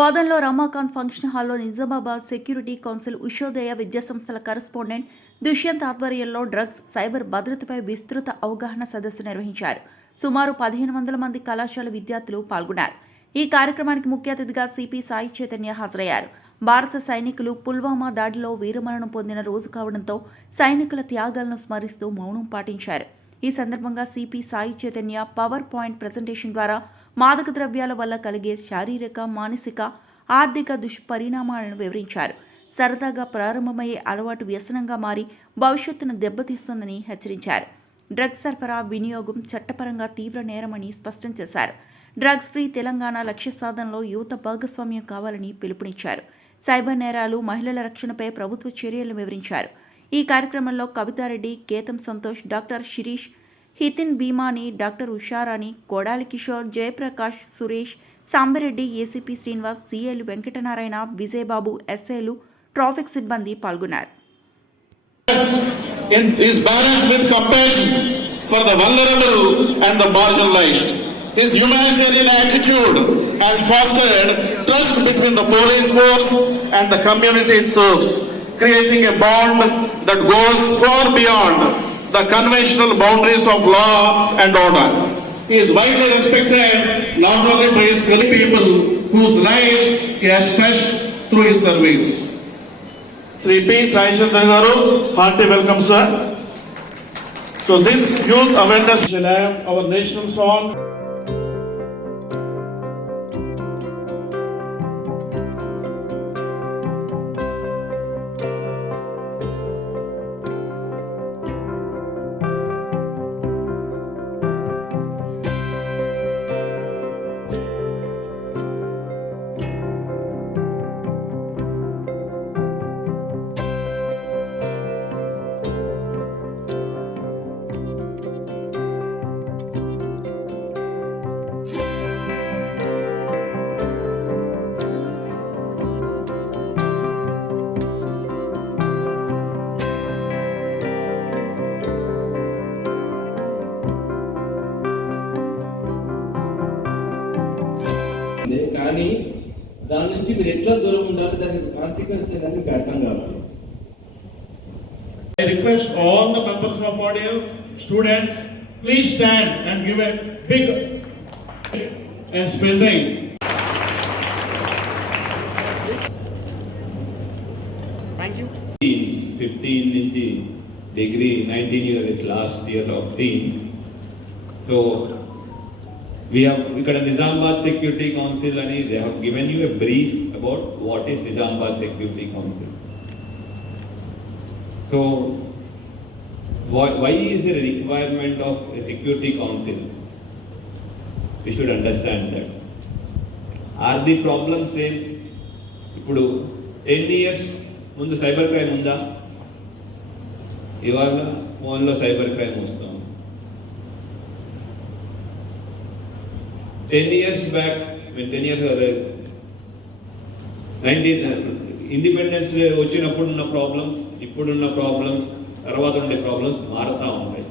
బోధన్లో రమాకాంత్ ఫంక్షన్ హాల్లో Nizamabad security council Ushodaya విద్యాసంస్థల కరెస్పాండెంట్ దుష్యంత్ ఆధ్వర్యంలో డ్రగ్స్ సైబర్ భద్రతపై విస్తృత అవగాహన సదస్సు నిర్వహించారు. సుమారు 1500 మంది కళాశాల విద్యార్థులు పాల్గొన్నారు. ఈ కార్యక్రమానికి ముఖ్య అతిథిగా సిపి సాయి చైతన్య హాజరయ్యారు. భారత సైనికులు పుల్వామా దాడిలో వీరమరణం పొందిన రోజు కావడంతో సైనికుల త్యాగాలను స్మరిస్తూ మౌనం పాటించారు. ఈ సందర్భంగా సిపి Sai Chaitanya power point presentation ద్వారా మాదక ద్రవ్యాల వల్ల కలిగే శారీరక, మానసిక, ఆర్థిక దుష్పరిణామాలను వివరించారు. సరదాగా ప్రారంభమయ్యే అలవాటు వ్యసనంగా మారి భవిష్యత్తును దెబ్బతీస్తోందని హెచ్చరించారు. డ్రగ్స్ సరఫరా, వినియోగం చట్టపరంగా తీవ్ర నేరమని స్పష్టం చేశారు. డ్రగ్స్ ఫ్రీ తెలంగాణ లక్ష్య సాధనలో యువత భాగస్వామ్యం కావాలని పిలుపునిచ్చారు. సైబర్ నేరాలు, మహిళల రక్షణపై ప్రభుత్వ చర్యలను వివరించారు. ఈ కార్యక్రమంలో Kavitha Reddy, Ketham Santosh, doctor Shirish, Hitin Bheemani, doctor Usharani, Kodali Kishore, Jayaprakash, Suresh, Sambireddy, ACP Srinivas, సిఏలు వెంకటనారాయణ, విజయబాబు, ఎస్ఏలు, ట్రాఫిక్ సిబ్బంది పాల్గొన్నారు. His humanitarian attitude has fostered trust between the police force and the community it serves, creating a bond that goes far beyond the conventional boundaries of law and order. He is widely respected not only by his fellow people whose lives he has touched through his service. Sri P. Sai Chandra Garu, hearty welcome, sir, to this youth awareness. Our national song. కానీ దాని నుంచి మీరు ఎట్లా దూరం ఉండాలి, దానికి కాన్సిక్వెన్స్ ఏంటంటే మీకు అర్థం కావాలి. I request all the members of audience, students, please stand and give a big and spelling. Thank you. 15 నుంచి degree, 19 year is last year of teen. So we have ikkada Nizamabad Security Council and they have given you a brief about what is Nizamabad Security Council. So why is there a requirement of a Security Council? We should understand that. Are the problems same? Ippudu 10 years mundu cyber crime unda, ivaga phone lo cyber crime vastam. 10 years back, when 10 years ago, 19 independence వచ్చినప్పుడున్న ప్రాబ్లమ్స్, ఇప్పుడున్న ప్రాబ్లమ్స్, తర్వాత ఉండే ప్రాబ్లమ్స్ మారుతూ ఉంటాయి.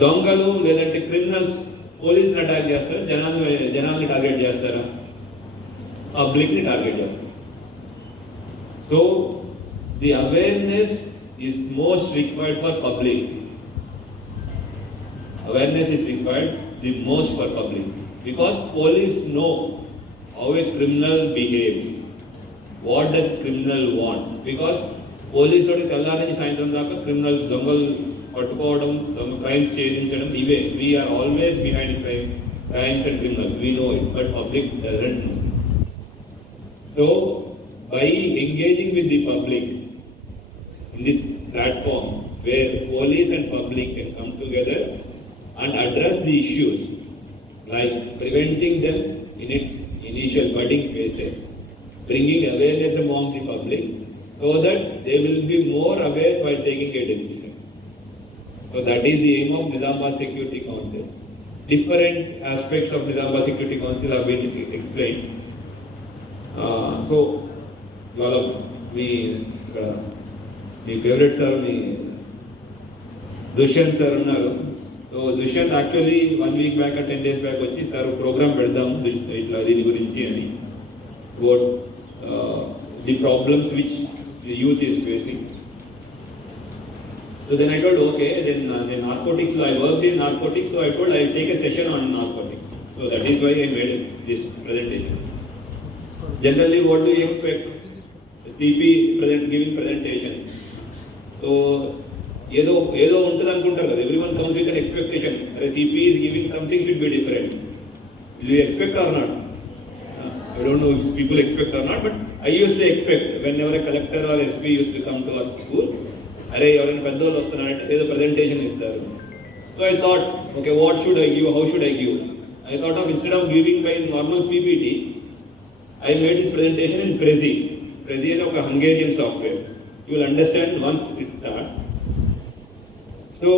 దొంగలు లేదంటే క్రిమినల్స్ పోలీసుని అటాక్ చేస్తారు, జనాల్ని టార్గెట్ చేస్తారా, పబ్లిక్ని టార్గెట్ చేస్తారు. So the awareness is most required for public. Awareness is required the most for public, because police know how a criminal behaves. What does criminal want? Because police odi tellari sayantram daaka criminals dongal pattukovam, crime chedinchadam ive. We are always behind crimes and criminals. We know it, but public doesn't know. So by engaging with the public in this platform where police and public can come together and address the issues like preventing them in its initial budding phases, bringing awareness among the public so that they will be more aware while taking a decision. So that is the aim of Nizamabad Security Council. Different aspects of Nizamabad Security Council have been explained. So, మీ favourite sir, మీ Dushyant sir ఉన్నారు. So Dushyant actually 1 week back 10 days back వచ్చి sir program పెడదాం ఇట్లా దీని గురించి అని what the problems which the youth is facing. So then I told, okay, then narcotics, so I worked in narcotics, so I told I'll take a session on narcotics. So that is why I made this presentation. Generally, what do you expect? CP giving presentation. So, ఏదో ఉంటుంది అనుకుంటారు కదా, everyone comes with an expectation. CP is giving something should be different. Will you expect or not? I don't know if people expect or not, but I used to expect whenever a collector or SP used to come to our school. అరే ఎవరైనా పెద్దవాళ్ళు వస్తున్నారంటే ఏదో presentation ఇస్తారు. So I thought, okay, what should I give, how should I give? I thought of instead of giving by normal PPT, I made this presentation in Prezi. Prezi is ఒక Hungarian software. You will understand once it starts. So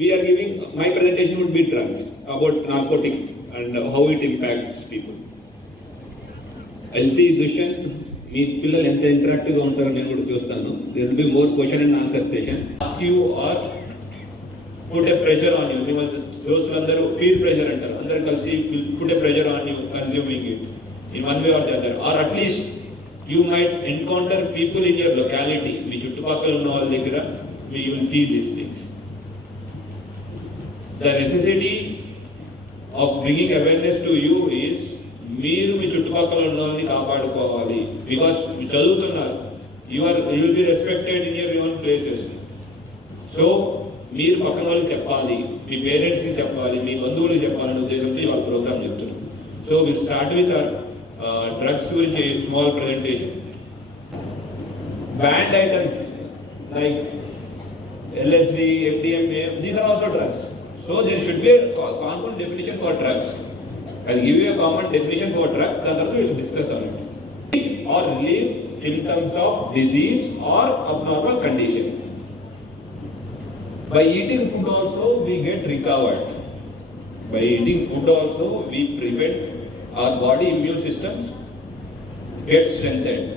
we are giving, my presentation would be drugs, about narcotics and how it impacts people. I see Dushyant, మీ పిల్లలు ఎంత ఇంటరాక్టివ్గా ఉంటారో నేను కూడా చూస్తాను. There will be more question and answer session. Ask you or put a pressure on you. మీ దోస్తులందరూ పీర్ ప్రెషర్ అంటారు, అందరూ కలిసి put a pressure on you consuming it in one way or the other. Or at least you might encounter people in your locality. మీ చుట్టుపక్కల ఉన్న వాళ్ళ దగ్గర you will see these things. The necessity of bringing awareness to you is, మీరు మీ చుట్టుపక్కల ఉన్న వాళ్ళని కాపాడుకోవాలి. బికాస్ మీరు చదువుతున్నారు, you will be respected in your own places. So మీరు పక్కన వాళ్ళకి చెప్పాలి, మీ పేరెంట్స్కి చెప్పాలి, మీ బంధువులకు చెప్పాలనే ఉద్దేశంతో ఇవాళ ప్రోగ్రామ్ చెప్తున్నాం. So will start with drugs గురించి small presentation. Banned items like LSD, MDMA, these are also drugs. So there should be a common definition for drugs. I'll give you a common definition for drugs, then we will discuss on it. Treat or relieve symptoms of disease or abnormal condition. By eating food also we get recovered. By eating food also we prevent our body immune systems get strengthened.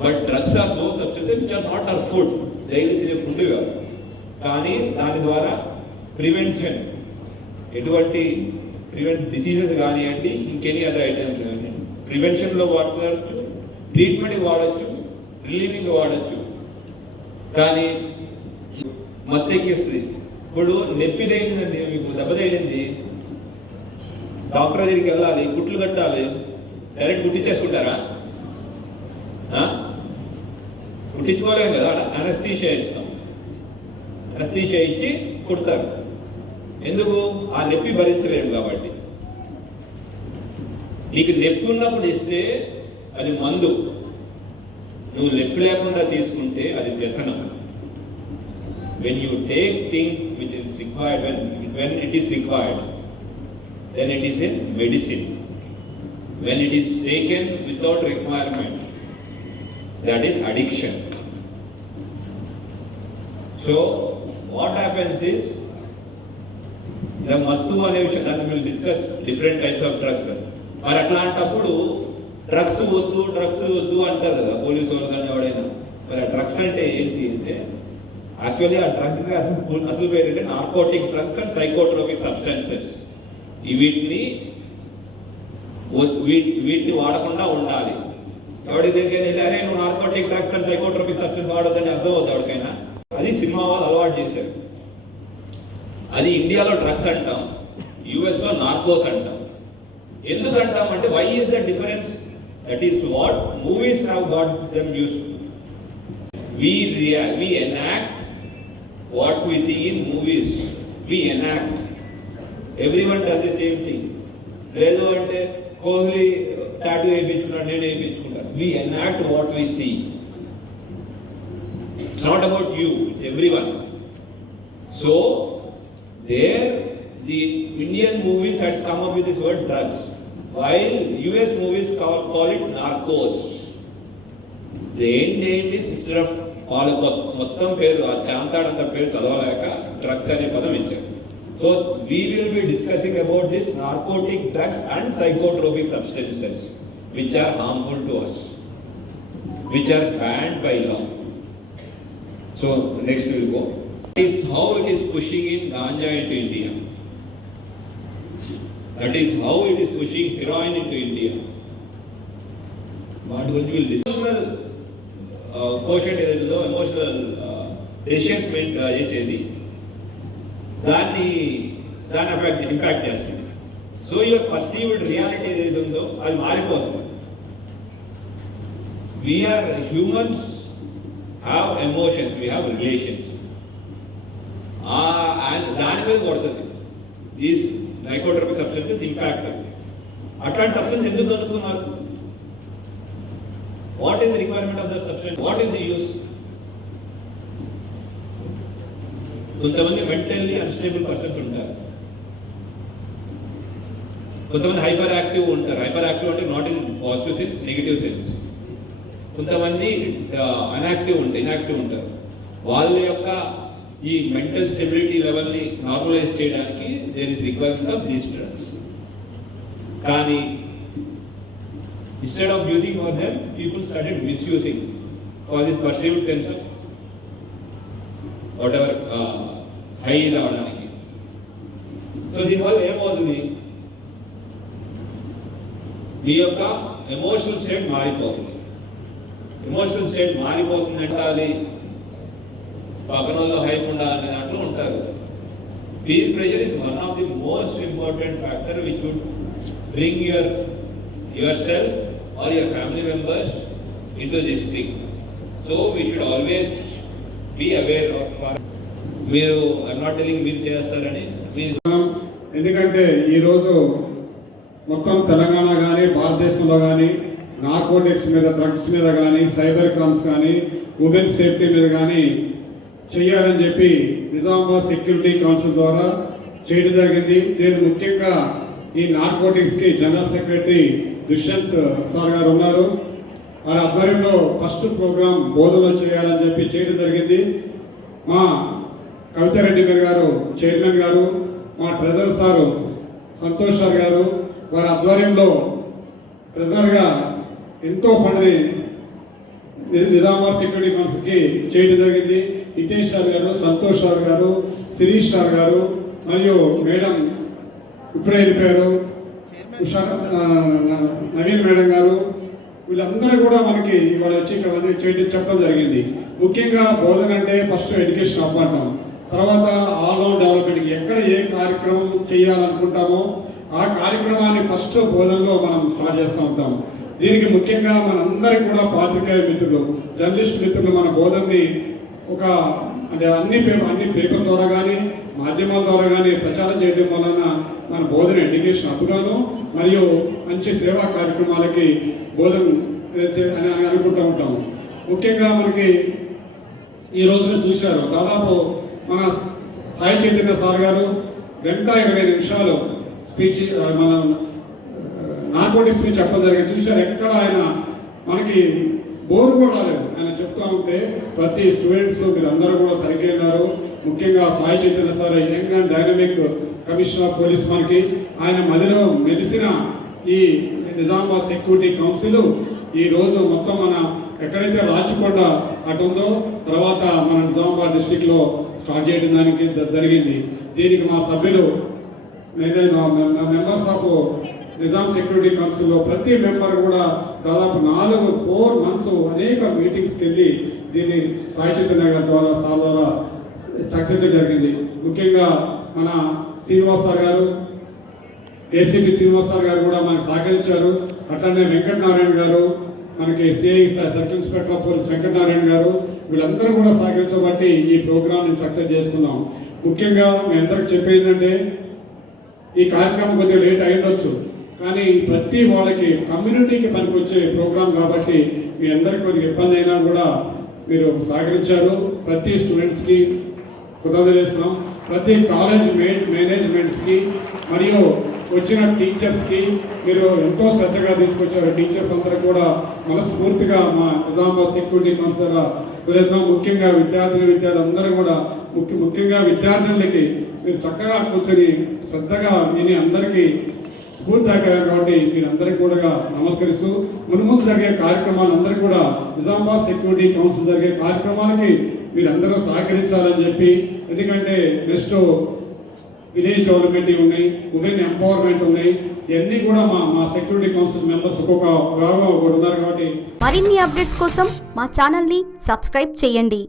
But drugs are those substances which are not our food. Daily food కానీ దాని ద్వారా ప్రివెన్షన్, ఎటువంటి prevent diseases కానివ్వండి, ఇంకెనీ other items కానీ ప్రివెన్షన్లో వాడవచ్చు, ట్రీట్మెంట్కి వాడచ్చు, రిలీవింగ్ వాడచ్చు. కానీ మత్తెక్కిస్తుంది. ఇప్పుడు నొప్పి తగిలిందండి, మీకు దెబ్బ తగిలింది, డాక్టర్ దగ్గరికి వెళ్ళాలి, కుట్లు కట్టాలి, డైరెక్ట్ కుట్టించేసుకుంటారా? కుట్టించుకోలేము కదా, అనస్థీషియా ఇస్తాం. అనస్థీషియా ఇచ్చి కుడతారు. ఎందుకు? ఆ నొప్పి భరించలేము కాబట్టి. నీకు నొప్పి ఉన్నప్పుడు ఇస్తే అది మందు, నువ్వు నొప్పి లేకుండా తీసుకుంటే అది వ్యసనం. When you take thing which is required, when it is required, then it is a medicine. When it is taken without requirement, that is addiction. So what happens is, the మత్తు అనే విషయం, దాన్ని we'll discuss different types of drugs. మరి అట్లాంటప్పుడు డ్రగ్స్ వద్దు అంటారు కదా పోలీసు వాళ్ళు కానీ ఎవడైనా. మరి ఆ డ్రగ్స్ అంటే ఏంటి అంటే, యాక్చువల్లీ ఆ డ్రగ్ అసలు పేరు అంటే narcotic drugs and psychotropic substances. వీటిని వాడకుండా ఉండాలి. ఎవరి దగ్గరికి వెళ్ళి అరే నువ్వు narcotic drugs and psychotropic substance వాడొద్దని అర్థం అవుతుంది ఎవరికైనా. అది సినిమా వాళ్ళు అలవాటు చేశారు. అది ఇండియాలో డ్రగ్స్ అంటాం, యుఎస్లో నార్కోస్ అంటాం. ఎందుకు అంటాం అంటే, why is the difference? That is what movies have got them used. We enact what we see in movies. We enact. Everyone does the same thing. లేదు అంటే కోహ్లీ టాటూ వేయించుకున్నాడు, నేను వేయించుకున్నాను. We enact what we see. It's not about you, it's everyone. So there the Indian movies had come up with this word drugs, while US movies call it narcos. The end name is, instead of వాళ్ళు మొత్తం పేరు ఆ చాంతాడంత పేరు చదవలేక డ్రగ్స్ అనే పదం ఇచ్చారు. So we will be discussing about this narcotic drugs and psychotropic substances which are harmful to us, which are banned by law. So next we will go. is how it is pushing in ganja into India. That is how it is pushing heroin into India. What will be emotional quotient ఏదైతుందో emotional decisions make చేసేది దాన్ని ఇంపాక్ట్ చేస్తుంది. So your perceived reality ఏదైతే ఉందో అది మారిపోతుంది. We are humans have emotions, we have relations. దాని మీద కొడుతుంది దీస్ నైకోట్రోపిక్ సబ్స్టెన్సెస్ ఇంపాక్ట్. అట్లాంటి సబ్స్టెన్స్ ఎందుకు కనుక్కున్నారు? What is the requirement of the substance? What is the use? కొంతమంది మెంటల్లీ అన్స్టేబుల్ పర్సన్స్ ఉంటారు, కొంతమంది హైపర్ యాక్టివ్ ఉంటారు. హైపర్ యాక్టివ్ అంటే not in positive sense, negative sense. కొంతమంది ఇనాక్టివ్ ఉంటారు. వాళ్ళ యొక్క ఈ మెంటల్ స్టెబిలిటీ లెవెల్ని నార్మలైజ్ చేయడానికి there is requirement of these drugs. కానీ instead of using for them, people started misusing for this perceived sense of whatever high రావడానికి. So దీనివల్ల ఏమవుతుంది? మీ యొక్క ఎమోషనల్ స్టేట్ మారిపోతుంది. ఎమోషనల్ స్టేట్ మారిపోతుందంటే అది పక్కన వాళ్ళు హైప్ ఉండాలనే దాంట్లో ఉంటారు. Peer pressure is one of the most important factor which would bring yourself or your family members into this thing. So we should always be aware of మీరు I'm not telling మీరు చేస్తారని. ఎందుకంటే ఈరోజు మొత్తం తెలంగాణ కానీ భారతదేశంలో కానీ నార్కోటిక్స్ మీద, డ్రగ్స్ మీద కానీ, సైబర్ క్రైమ్స్ కానీ, ఉమెన్ సేఫ్టీ మీద కానీ చేయాలని చెప్పి నిజామాబాద్ సెక్యూరిటీ కౌన్సిల్ ద్వారా చేయడం జరిగింది. నేను ముఖ్యంగా ఈ నార్కోటిక్స్కి జనరల్ సెక్రటరీ దుష్యంత్ సార్ గారు ఉన్నారు. వారి ఆధ్వర్యంలో ఫస్ట్ ప్రోగ్రాం బోధనలు చేయాలని చెప్పి చేయడం జరిగింది. మా కవితారెడ్డి గారు చైర్మన్ గారు, మా ట్రెజరర్ సారు సంతోష్ సార్ గారు వారి ఆధ్వర్యంలో ట్రెజరర్గా ఎంతో ఫండ్ని నిజామాబాద్ సెక్యూరిటీ కౌన్సిల్కి చేయడం జరిగింది. హితేష్ సార్ గారు, సంతోష్ సార్ గారు, శిరీష్ సార్ గారు మరియు మేడం ఇప్పుడే వెళ్ళిపోయారు నవీన్ మేడం గారు, వీళ్ళందరూ కూడా మనకి ఇవాళ వచ్చి ఇక్కడ చేయడం చెప్పడం జరిగింది. ముఖ్యంగా బోధన అంటే ఫస్ట్ ఎడ్యుకేషన్ అవ్వటం, తర్వాత ఆల్ రౌండ్ డెవలప్మెంట్కి ఎక్కడ ఏ కార్యక్రమం చేయాలనుకుంటామో ఆ కార్యక్రమాన్ని ఫస్ట్ బోధనలో మనం స్టార్ట్ చేస్తూ ఉంటాం. దీనికి ముఖ్యంగా మనందరికీ కూడా పాత్రికేయ మిత్రులు, జర్నలిస్ట్ మిత్రులు మన బోధనని ఒక అంటే అన్ని పేపర్ ద్వారా కానీ మాధ్యమాల ద్వారా కానీ ప్రచారం చేయడం వలన మన బోధన ఎడ్యుకేషన్ అప్పుగాను మరియు మంచి సేవా కార్యక్రమాలకి బోధన అని అనుకుంటూ ఉంటాము. ముఖ్యంగా మనకి ఈ రోజున చూశారు, దాదాపు మన సాయి చైతన్య సార్ గారు 1:20 స్పీచ్ మన నార్కోటిక్స్ స్పీచ్ చెప్పడం జరిగింది. చూశారు, ఎక్కడ ఆయన మనకి బోర్ కూడా రాలేదు. ఆయన చెప్తా ఉంటే ప్రతి స్టూడెంట్స్ మీరు అందరూ కూడా సరిగ్గా ఉన్నారు. ముఖ్యంగా సాయి Chaitanya sir young and dynamic commissioner of police మనకి ఆయన మదిలో మెలిసిన ఈ నిజామాబాద్ సెక్యూరిటీ కౌన్సిల్ ఈ రోజు మొత్తం మన ఎక్కడైతే రాచకొండ అటు ఉందో తర్వాత మన నిజామాబాద్ డిస్టిక్లో స్టార్ట్ చేయడం దానికి జరిగింది. దీనికి మా సభ్యులు మెంబర్స్ ఆఫ్ నిజాం సెక్యూరిటీ కౌన్సిల్లో ప్రతి మెంబర్ కూడా దాదాపు 4 months అనేక మీటింగ్స్కి వెళ్ళి దీన్ని సాయి చైతన్య గారి ద్వారా సార్ ద్వారా సక్సెస్ జరిగింది. ముఖ్యంగా మన శ్రీనివాస్ సార్ గారు, ఏసీపీ శ్రీనివాస్ సార్ గారు కూడా మనకు సహకరించారు. అట్లనే వెంకటనారాయణ గారు, మనకి CI circle inspector of police Venkatanarayana గారు, వీళ్ళందరూ కూడా సహకరించబట్టి ఈ ప్రోగ్రామ్ని సక్సెస్ చేసుకున్నాం. ముఖ్యంగా మీ అందరికి చెప్పేందంటే ఈ కార్యక్రమం కొద్దిగా లేట్ అయ్యుండొచ్చు, కానీ ప్రతి వాళ్ళకి కమ్యూనిటీకి పనికొచ్చే ప్రోగ్రాం కాబట్టి మీ అందరికీ కొద్దిగా ఇబ్బంది అయినా కూడా మీరు సహకరించారు. ప్రతి స్టూడెంట్స్కి కృతజ్ఞతలు చేస్తున్నాం. ప్రతి కాలేజ్ మేనేజ్మెంట్స్కి మరియు వచ్చిన టీచర్స్కి మీరు ఎంతో శ్రద్ధగా తీసుకొచ్చారు. టీచర్స్ అందరూ కూడా మనస్ఫూర్తిగా మా నిజామాబాద్ సెక్యూరిటీ కౌన్సిలర్గా కుదురుతున్నాం. ముఖ్యంగా విద్యార్థులందరూ కూడా ముఖ్యంగా విద్యార్థులకి మీరు చక్కగా కూర్చొని శ్రద్ధగా విని అందరికీ స్ఫూర్తిదాయకారు కాబట్టి మీరందరికీ కూడా నమస్కరిస్తూ మున్ముందు జరిగే కార్యక్రమాలందరికీ కూడా నిజామాబాద్ సెక్యూరిటీ కౌన్సిల్ జరిగే కార్యక్రమాలకి మీరందరూ సహకరించాలని చెప్పి, ఎందుకంటే నెక్స్ట్ విలేజ్ డెవలప్మెంట్ ఉన్నాయి, ఉమెన్ ఎంపవర్మెంట్ ఉన్నాయి, ఇవన్నీ కూడా మా సెక్యూరిటీ కౌన్సిల్ మెంబర్స్ ఒక్కొక్క భాగం ఒకటి ఉన్నారు కాబట్టి మరిన్ని అప్డేట్స్ కోసం మా ఛానల్ని సబ్స్క్రైబ్ చేయండి.